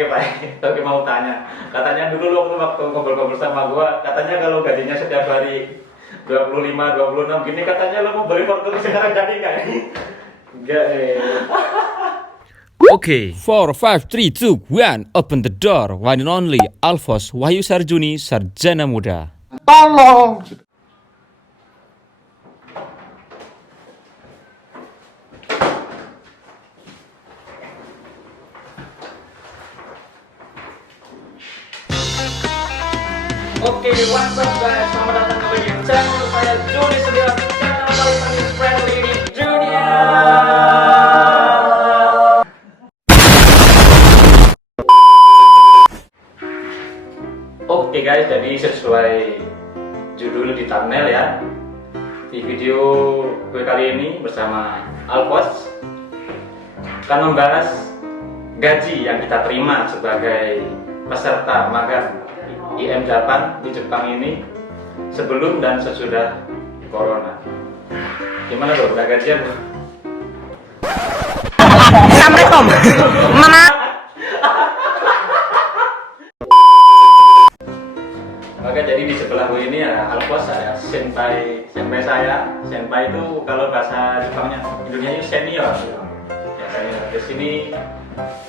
Oke Pak, tapi mau tanya. Katanya dulu lo waktu ngobrol-ngobrol sama gua, katanya kalau gajinya setiap hari 25, 26 gini katanya lo mau beli Fortuner sekarang jadi nggak? Enggak Okay, 4, 5, 3, 2, 1, open the door. One and only Alfos Wahyu Sarjuni, Sarjana Muda. Tolong. Oke, what's up guys? Selamat datang kembali di channel saya Juni Sediak. Channel paling family friendly di dunia. Oke guys, jadi sesuai judul di thumbnail ya, di video gue kali ini bersama Alfos akan membahas gaji yang kita terima sebagai peserta magang IM Japan di Jepang ini sebelum dan sesudah Corona. Gimana bro, udah gajian bro? Assalamualaikum Mama. Oke, jadi di sebelah gue ini ada Alfos, ada senpai saya. Senpai itu kalau bahasa Jepangnya, Indonesia senior. Ya, senior. Di sini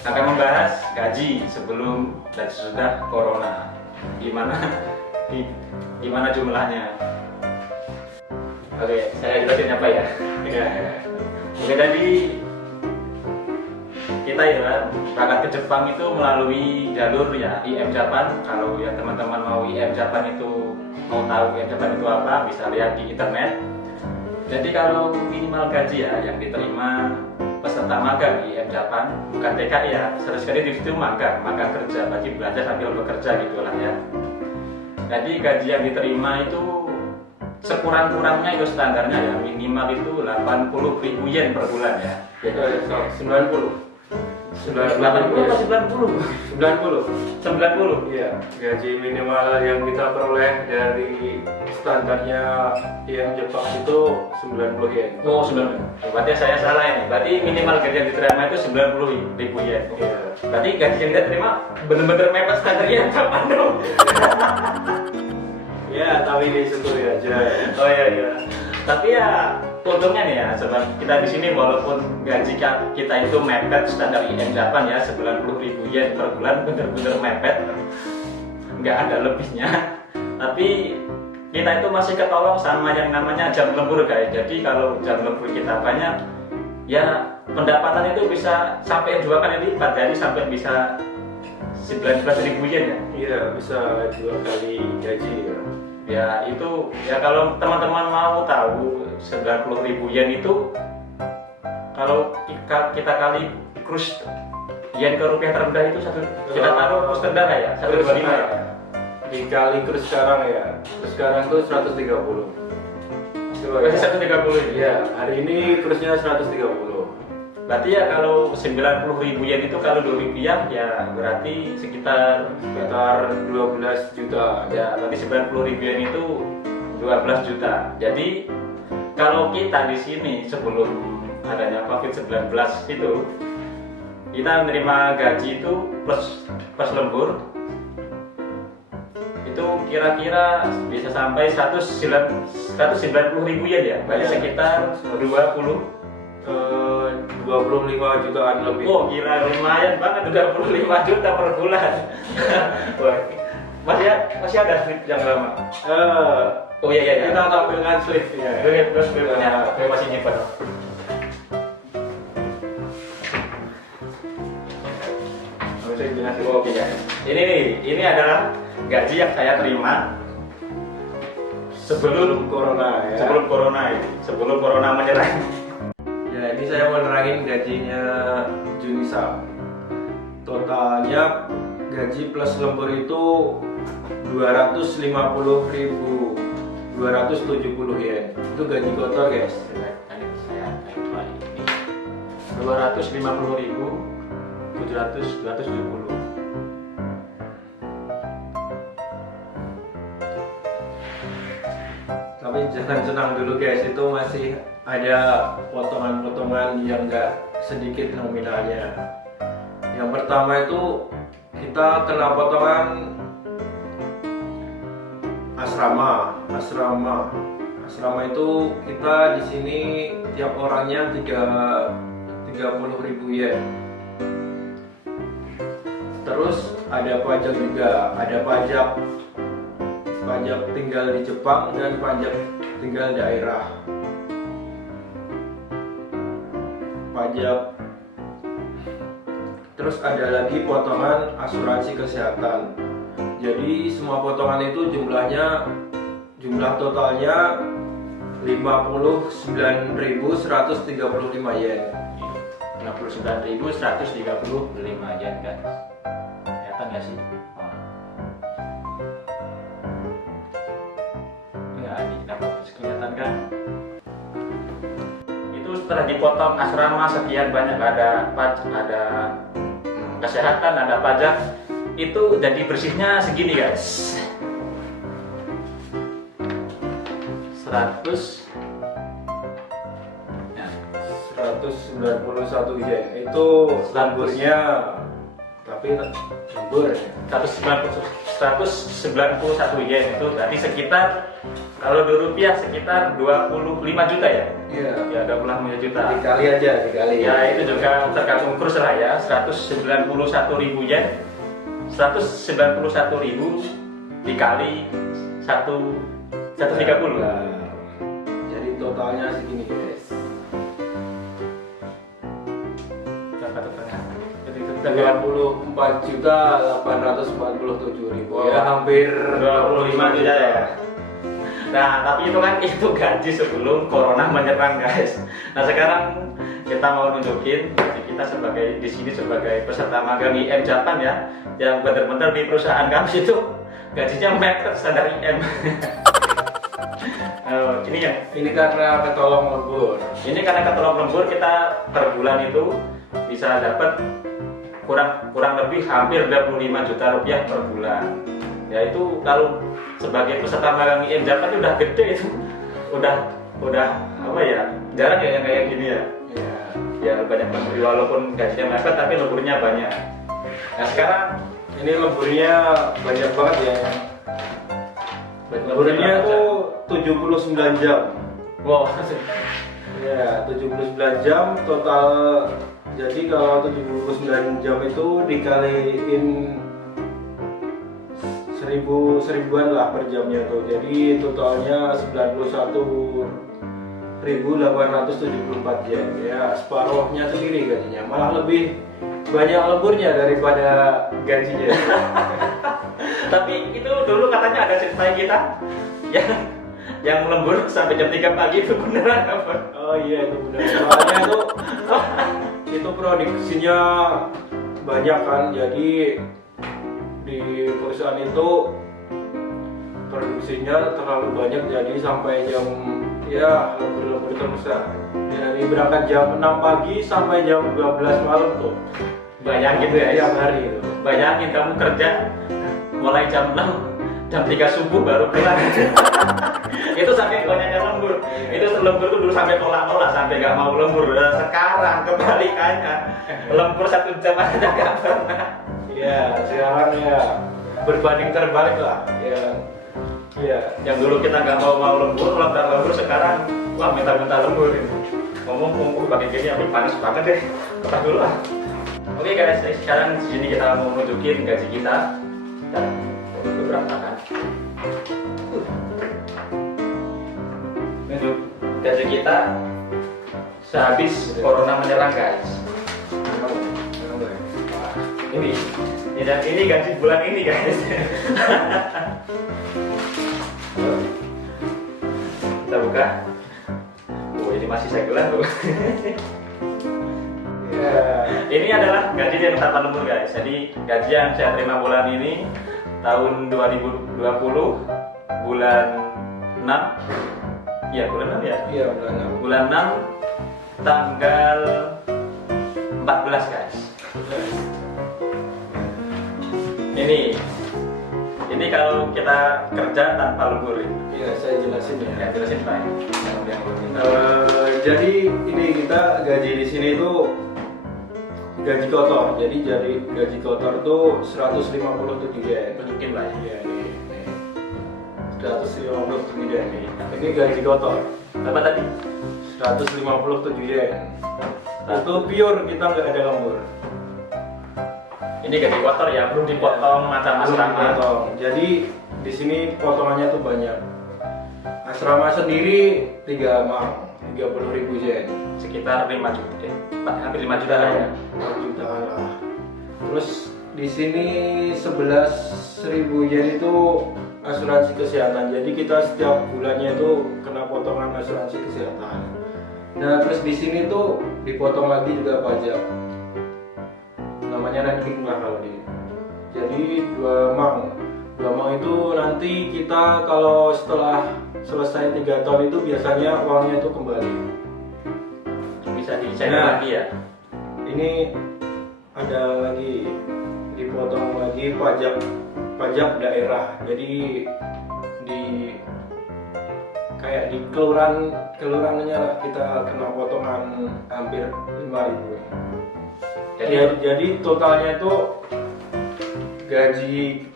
akan membahas gaji sebelum dan sesudah Corona. Gimana jumlahnya? Oke, saya jelasin apa ya? Oke, jadi kita ya berangkat ke Jepang itu melalui jalur ya IM Japan. Kalau ya teman-teman mau IM Japan itu, mau tahu IM Japan itu apa, bisa lihat di internet. Jadi kalau minimal gaji ya yang diterima peserta magang di IM Japan, bukan TKI ya, sekali itu magang kerja, bagi belajar sambil bekerja gitulah ya. Jadi gaji yang diterima itu sekurang-kurangnya itu standarnya ya minimal itu 80.000 yen per bulan ya. Itu 90. 80 atau 90? 90? Iya, gaji minimal yang kita peroleh dari standarnya yang Jepang itu 90 yen. Oh, 90. Berarti saya salah ini. Berarti minimal gaji yang diterima itu 90.000 yen. Iya. Berarti gaji yang kita terima benar-benar mepet standarnya kapan dong? Ya, tapi disyukuri aja. Oh iya. Tapi ya untungnya nih ya, sebab kita di sini walaupun gaji kita itu mepet standar IM Japan ya 90.000 yen per bulan, bener-bener mepet, nggak ada lebihnya. Tapi kita itu masih ketolong sama yang namanya jam lembur guys. Jadi kalau jam lembur kita banyak, ya pendapatan itu bisa sampai 2 kali lipat, jadi sampai bisa 19.000 yen ya. Iya, bisa 2 kali gaji ya. Ya itu ya kalau teman-teman mau tahu 90.000 yen itu kalau kita kali kurs yen ke rupiah terendah itu kita taruh kurs terendah ya 125 ya. Dikali kurs sekarang ya. Kurs sekarang tuh 130. Masih 130 Iya, hari ini kursnya 130. Berarti ya kalau 90.000 yen itu kalau 2 rupiah ya berarti sekitar 12 juta. ya berarti 90.000 yen itu 12 juta. Jadi kalau kita di sini sebelum adanya COVID-19 itu kita menerima gaji itu plus lembur itu kira-kira bisa sampai 190.000 yen ya, berarti sekitar 25 jutaan lebih. Oh gila, lumayan banget, udah 25 juta per bulan. Wah, masih ada slip yang lama. Oh iya. Kita tampilkan slip ya. Terus gue masih nyimpen. Oh iya. Ini adalah gaji yang saya terima sebelum corona ya. Sebelum corona menyerang. Ya, ini saya mau nerangin gajinya Junisa. Totalnya gaji plus lembur itu 250.270 yen. Itu gaji kotor guys. Saya ini 250.270. Tapi jangan senang dulu guys, itu masih ada potongan-potongan yang enggak sedikit nominalnya. Yang pertama itu kita kena potongan asrama. Asrama itu kita di sini tiap orangnya 30.000 yen. Terus ada pajak juga, ada pajak tinggal di Jepang dan pajak tinggal daerah. Terus ada lagi potongan asuransi kesehatan. Jadi semua potongan itu jumlah totalnya 59.135 yen. 59.135 yen kan. Kelihatan nggak sih? Oh. Enggak, ini kenapa kelihatan kan? Itu setelah dipotong asrama sekian banyak, ada kesehatan, ada pajak, itu jadi bersihnya segini guys. 191 yen itu lemburnya, tapi lembur ya. 191 yen itu berarti sekitar, kalau di rupiah sekitar 25 juta ya? Iya. Ya 25 juta. Dikali aja. Ya itu juga tergantung kurs lah ya. 191.000 yen, 191.000 dikali 130. Nah, jadi totalnya segini guys. Berapa totalnya? 34.847.000. Wow. Ya hampir 25 juta ya. Nah, tapi itu kan itu gaji sebelum corona menyerang guys. Nah, sekarang kita mau nunjukin gaji kita sebagai di sini sebagai peserta magang IM Japan ya, yang benar-benar di perusahaan kami itu gajinya mepet standar IM. Ini ya. Ini karena ketolong lembur. Ini karena ketolong lembur, kita per bulan itu bisa dapat kurang lebih hampir 25 juta rupiah per bulan. Ya itu kalau sebagai peserta magang IM Japan itu udah gede itu. Udah apa ya? Jarang ya yang kayak gini ya. Iya. Ya banyak lembur walaupun gajinya mepet tapi lemburnya banyak. Nah, sekarang Ini lemburnya banyak banget ya. Lemburnya tuh 79 jam. wow. Ya, 79 jam total. Jadi kalau 79 jam itu dikaliin 1000-1000-an lah per jamnya tuh. Jadi totalnya 91.874 yen. Ya, separuhnya sendiri gajinya. Malah lebih banyak lemburnya daripada gajinya. Tapi itu dulu katanya ada cerita kita yang lembur sampai jam 3 pagi itu beneran apa? Oh iya itu benar. Soalnya itu produksinya banyak kan. Jadi di perusahaan itu produksinya terlalu banyak, jadi sampai jam ya lembur terus ya. Dari berangkat jam 6 pagi sampai jam 12 malam tuh. Bayangin gitu ya. Tiap hari itu. Bayangin kamu kerja mulai jam 6, jam 3 subuh baru pulang. Itu sampai banyaknya lembur. Itu lembur tuh dulu sampai nolak-nolak, sampai nggak mau lembur. Nah, sekarang kebalikannya, lembur 1 jam aja nggak pernah. Ya sekarang ya berbanding terbalik lah. Ya. Iya. Yang dulu kita nggak mau lembur, lembur sekarang wah minta lembur. Ngomong pakai gini, tapi panas banget deh. Lepas dulu lah. Oke guys, sekarang di sini kita mau nunjukin gaji kita dan beberapa kan. Nunjuk gaji kita sehabis corona menyerang guys. Ini gaji bulan ini guys. Kita buka. Oh ini masih segelan tuh. Ini adalah gaji yang tanpa lembur guys. Jadi gaji yang saya terima bulan ini tahun 2020 bulan 6. Iya bulan 6 ya? Iya bulan 6. Bulan 6 tanggal 14 guys. Ini kalau kita kerja tanpa lembur. Iya saya jelasin ya. Ya jelasin Pak. Jadi ini kita gaji di sini itu gaji kotor. Jadi gaji kotor tuh 157 yen. Tunjukin lah Ya ini 157 yen nih. Ini gaji kotor. apa tadi 157 yen. Itu pure, kita nggak ada lembur. ini gaji kotor ya, belum dipotong macam Belum asrama. dipotong. Jadi di sini potongannya tuh banyak. Asrama sendiri 3 mang, 30.000 yen. Sekitar 5 juta, hampir 5 juta lah ya. 4 jutaan lah. Terus di sini 11.000 yen itu asuransi kesehatan. Jadi kita setiap bulannya itu kena potongan asuransi kesehatan. Nah, terus di sini tuh dipotong lagi juga pajak. Namanya ranking lah kalau di. Jadi 2 mang. 2 mang itu nanti kita kalau setelah selesai 3 tahun itu biasanya uangnya itu kembali. Bisa dicair Nah. lagi ya. Ini ada lagi dipotong lagi pajak daerah. Jadi di kayak di kelurahannya lah kita kena potongan hampir 5.000. Jadi totalnya itu gaji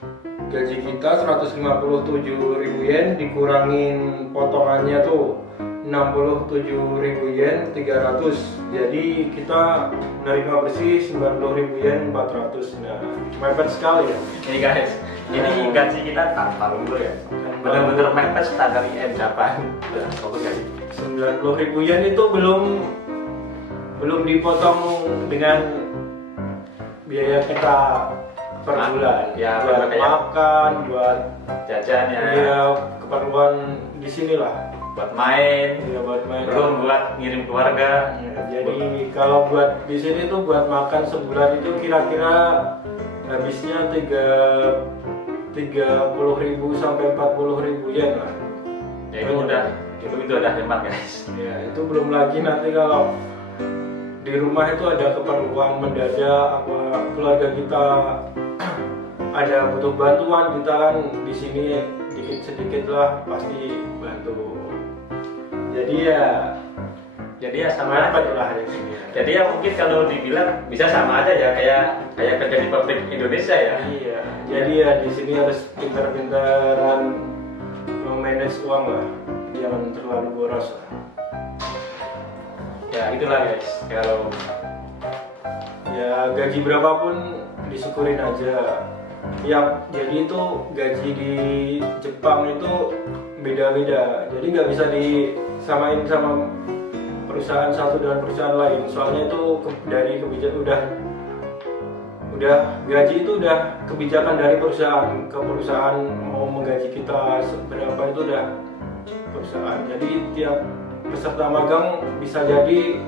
kita 157.000 yen dikurangin potongannya tuh 67.000 yen 300. Jadi kita menerima bersih 90.000 yen 400. Nah, mepet sekali ya. Ini guys, ini gaji kita tanpa lembur ya. Benar-benar mepet standar IM Japan. Udah, fokus guys. 90.000 yen itu belum dipotong dengan biaya kita per bulan. Ya, buat kayak- makan, buat Jajannya, ya keperluan di sinilah. buat main, Ya buat main. belum buat ngirim keluarga. Ya, jadi kalau buat di sini tuh buat makan sebulan itu kira-kira habisnya 30.000 sampai 40.000 yen lah. Ya itu udah hemat guys. Ya, itu belum lagi nanti kalau di rumah itu ada keperluan mendadak apa keluarga kita ada butuh bantuan, kita kan di sini sedikit lah pasti bantu. Jadi ya sama mepet aja. lah di sini. Jadi ya mungkin kalau dibilang bisa sama aja ya kayak kerja di pabrik Indonesia ya. Iya, jadi ya di sini harus pintar-pintaran memanage uang lah, jangan terlalu boros lah. Ya itulah guys. Kalau Ya gaji berapapun disyukurin aja. Ya jadi itu gaji di Jepang itu beda-beda. Jadi nggak bisa disamain sama perusahaan satu dengan perusahaan lain. Soalnya itu dari kebijakan udah gaji itu udah kebijakan dari perusahaan ke perusahaan mau menggaji kita seberapa itu udah perusahaan. Jadi tiap peserta magang bisa jadi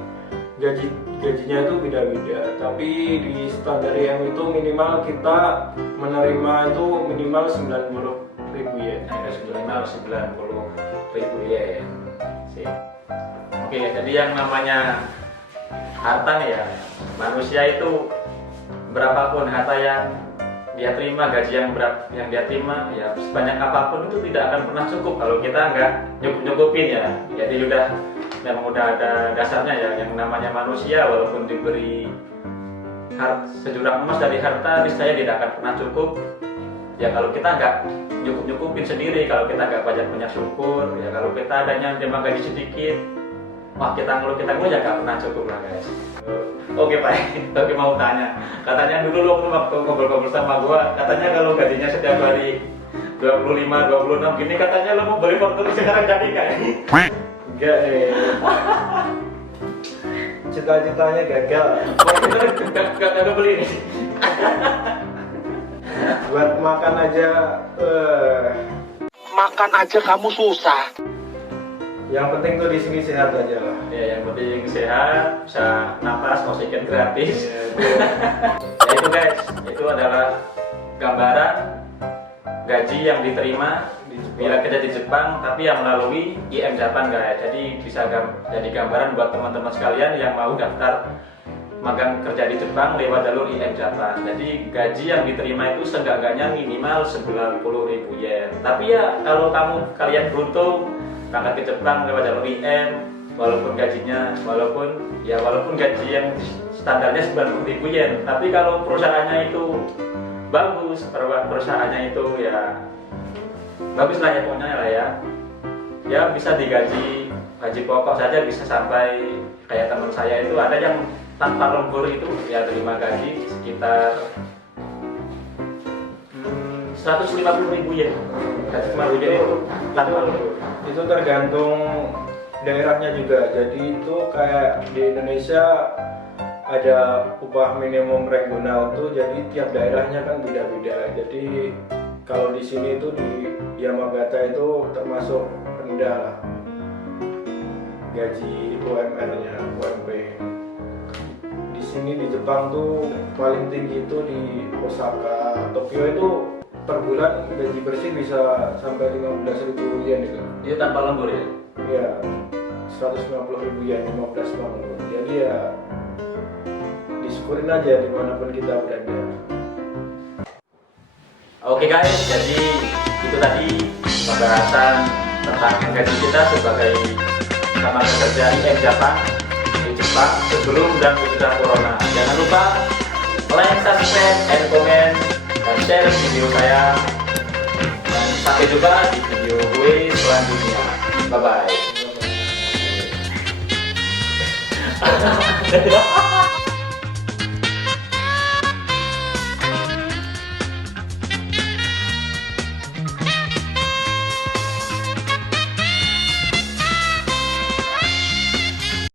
gajinya itu beda-beda. Tapi di standar IM itu minimal kita menerima itu minimal 90.000 yen. ada minimal 90.000 yen. Sip. Oke, jadi yang namanya harta nih ya, manusia itu berapapun harta yang dia terima, gaji yang dia terima, ya sebanyak apapun itu tidak akan pernah cukup kalau kita nggak nyukupin ya. Jadi memang udah ada dasarnya ya, yang namanya manusia walaupun diberi sejurang emas dari harta, niscaya tidak akan pernah cukup. Ya kalau kita nggak nyukupin sendiri, kalau kita nggak banyak syukur, ya kalau kita adanya cuma gaji sedikit, wah kita ngeluh ya nggak pernah cukup lah guys. Oke Pak, tapi mau tanya, katanya dulu lo waktu ngobrol-ngobrol sama gua, katanya kalau gajinya setiap hari 25, 26 gini, katanya lo mau beli Fortuner sekarang jadi kayak Enggak cita-citanya gagal. Gak beli nih. Buat makan aja Makan aja kamu susah. yang penting tuh di sini sehat aja lah. Ya yang penting sehat, bisa napas, oksigen gratis. Ya, Ya itu guys, itu adalah gambaran gaji yang diterima bila kerja di Jepang, tapi yang melalui IM Japan guys. Jadi bisa jadi gambaran buat teman-teman sekalian yang mau daftar magang kerja di Jepang lewat jalur IM Japan. Jadi gaji yang diterima itu seenggak-enggaknya minimal 90.000 yen. Tapi ya kalau kalian beruntung berangkat ke Jepang lewat jalur IM, walaupun gaji yang standarnya 90.000 yen. Tapi kalau perusahaannya itu bagus, perusahaannya itu ya bagus lah ya pokoknya lah ya. Ya bisa digaji, gaji pokok saja bisa sampai kayak teman saya itu ada yang tanpa lembur itu ya terima gaji sekitar 150.000 yen. 150.000 yen itu tanpa lembur. Itu tergantung daerahnya juga. Jadi itu kayak di Indonesia ada upah minimum regional tuh, jadi tiap daerahnya kan beda-beda. Jadi kalau di sini itu di Yamagata itu termasuk rendah lah gaji UMR-nya, UMP. Di sini di Jepang tuh paling tinggi itu di Osaka, Tokyo itu per bulan gaji bersih bisa sampai 15.000 yen itu. Itu tanpa lembur ya? Iya, 150.000 yen, 15 lembur. Jadi ya disyukurin aja dimanapun kita berada. Oke guys, jadi itu tadi pembahasan tentang gaji kita sebagai sama kerja IM Japan di Jepang sebelum dan sesudah corona. Jangan lupa like, subscribe, and comment, dan share video saya. Dan sampai jumpa di video gue selanjutnya. Bye bye.